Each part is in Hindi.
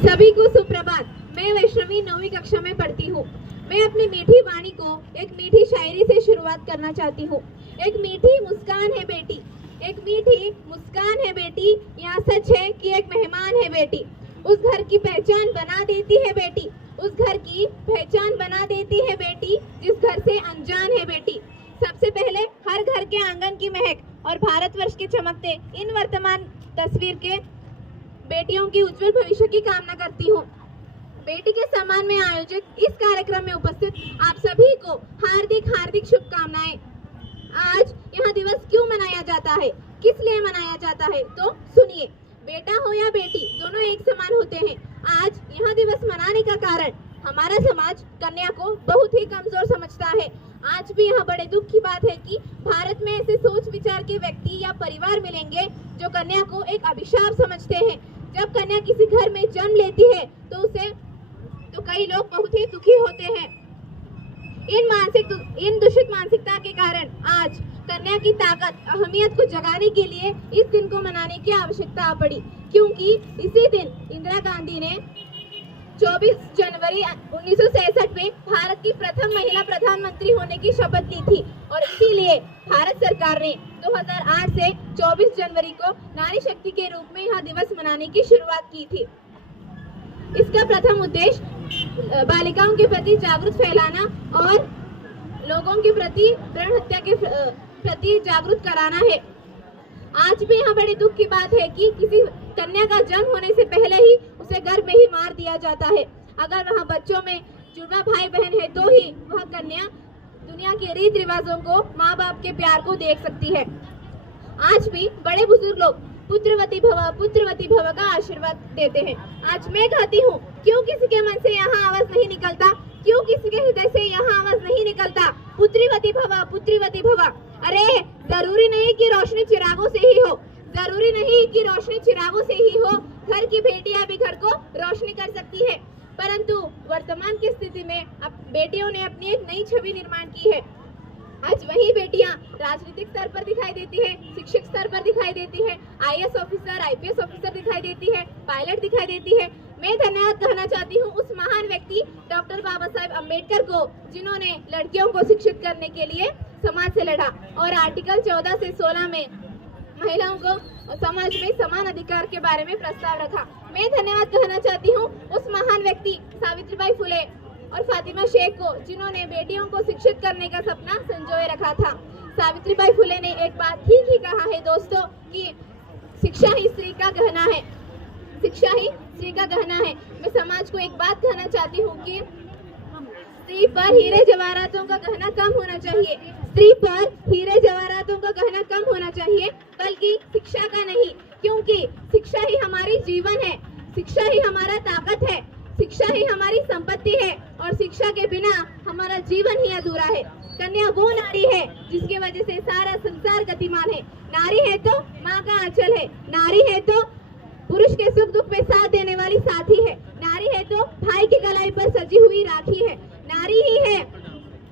सभी को सुप्रभात। मैं वैष्णवी 9वीं कक्षा में पढ़ती हूँ। मैं अपनी मीठी वाणी को एक मीठी शायरी से शुरुआत करना चाहती हूँ। एक मीठी मुस्कान है बेटी, एक मीठी मुस्कान है बेटी, यहाँ सच है कि एक मेहमान है बेटी। उस घर की पहचान बना देती है बेटी, उस घर की पहचान बना देती है बेटी, जिस घर से अनजान है बेटी। सबसे पहले हर घर के आंगन की महक और भारतवर्ष के चमकते इन वर्तमान तस्वीर के बेटियों की उज्जवल भविष्य की कामना करती हूँ। बेटी के सम्मान में आयोजित इस कार्यक्रम में उपस्थित आप सभी को हार्दिक हार्दिक शुभकामनाएं। आज यह दिवस क्यों मनाया जाता है, किस लिए मनाया जाता है, तो सुनिए। बेटा हो या बेटी, दोनों एक समान होते हैं। आज यह दिवस मनाने का कारण हमारा समाज कन्या को बहुत ही कमजोर समझता है। आज भी यह बड़े दुख की बात है कि भारत में ऐसे सोच विचार के व्यक्ति या परिवार मिलेंगे जो कन्या को एक अभिशाप समझते हैं। जब कन्या किसी घर में जन्म लेती है तो कई लोग बहुत ही दुखी होते हैं। इन दूषित मानसिकता के कारण आज कन्या की ताकत, अहमियत को जगाने के लिए इस दिन को मनाने की आवश्यकता पड़ी, क्योंकि इसी दिन इंदिरा गांधी ने 24 जनवरी 1966 में भारत की प्रथम महिला प्रधानमंत्री होने की शपथ ली थी और इसीलिए भारत सरकार ने 2008 से 24 जनवरी को नारी शक्ति के रूप में यह दिवस मनाने की शुरुआत की थी। इसका प्रथम उद्देश्य बालिकाओं के प्रति जागरूक फैलाना और लोगों के प्रति भ्रूण हत्या के प्रति जागरूक कराना है। आज भी यह बड़े दुख की बात है कि किसी कन्या का जन्म होने से पहले ही उसे गर्भ में ही मार दिया जाता है। अगर वह बच्चों में जुड़वा भाई बहन है तो ही वह कन्या दुनिया के रीति रिवाजों को, माँ बाप के प्यार को देख सकती है। आज भी बड़े बुजुर्ग लोग पुत्रवती भव का आशीर्वाद देते हैं। आज मैं कहती हूँ, क्यों किसी के मन से यहाँ आवाज नहीं निकलता, क्यों किसी के हृदय से यहाँ आवाज नहीं निकलता, पुत्रीवती भव। अरे जरूरी नहीं कि रोशनी चिरागों से ही हो, जरूरी नहीं कि रोशनी चिरागों से ही हो। घर की बेटियां भी घर को रोशनी कर सकती है, परंतु वर्तमान की स्थिति में अब बेटियों ने अपनी एक नई छवि निर्माण की है। आज वही बेटियां राजनीतिक स्तर पर दिखाई देती है, शिक्षक स्तर पर दिखाई देती है, IAS ऑफिसर, IPS ऑफिसर दिखाई देती है, पायलट दिखाई देती है। मैं धन्यवाद कहना चाहती हूँ उस महान व्यक्ति डॉक्टर बाबा साहेब अम्बेडकर को, जिन्होंने लड़कियों को शिक्षित करने के लिए समाज से लड़ा और आर्टिकल 14 से 16 में महिलाओं को समाज में समान अधिकार के बारे में प्रस्ताव रखा। मैं धन्यवाद कहना चाहती हूँ उस महान व्यक्ति सावित्रीबाई फुले और फातिमा शेख को, जिन्होंने बेटियों को शिक्षित करने का सपना संजोए रखा था। सावित्रीबाई फुले ने एक बात ठीक ही कहा है दोस्तों कि शिक्षा ही स्त्री का गहना है, शिक्षा ही स्त्री का गहना है। मैं समाज को एक बात कहना चाहती हूँ कि स्त्री पर हीरे जवाहरातों का गहना कम होना चाहिए, स्त्री पर हीरे जवाहरातों का गहना कम होना चाहिए, बल्कि शिक्षा का नहीं, क्योंकि शिक्षा ही हमारी जीवन है, शिक्षा ही हमारा ताकत है, शिक्षा ही हमारी संपत्ति है और शिक्षा के बिना हमारा जीवन ही अधूरा है। कन्या वो नारी है जिसकी वजह से सारा संसार गतिमान है। नारी है तो माँ का आंचल है, नारी है तो पुरुष के सुख दुख में साथ देने वाली साथी है, नारी है तो भाई की कलाई पर सजी हुई राखी है, नारी ही है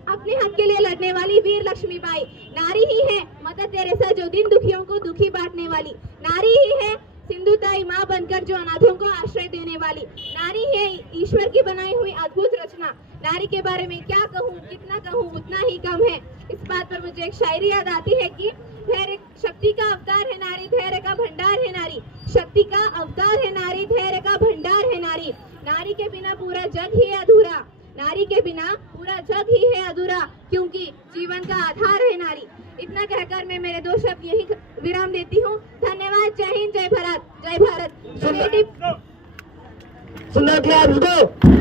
अपने हक के लिए लड़ने वाली वीर लक्ष्मीबाई, नारी ही है मदर तेरेसा जो दिन दुखियों को दुखी बांटने वाली, नारी ही है सिंधुताई माँ बनकर जो अनाथों को आश्रय देने वाली, नारी है ईश्वर की बनाई हुई अद्भुत रचना। नारी के बारे में क्या कहूँ, कितना कहूँ उतना ही कम है। इस बात पर मुझे एक शायरी याद आती है कि धैर्य शक्ति का अवतार है नारी, धैर्य का भंडार है नारी, शक्ति का अवतार है नारी, धैर्य का भंडार है नारी। नारी के बिना पूरा जग ही अधूरा, नारी के बिना पूरा जग ही है अधूरा, क्योंकि जीवन का आधार है नारी। इतना कहकर मैं मेरे 2 शब्द यही विराम देती हूँ। धन्यवाद। जय हिंद, जय भारत, जय भारत। सुंदर क्लास।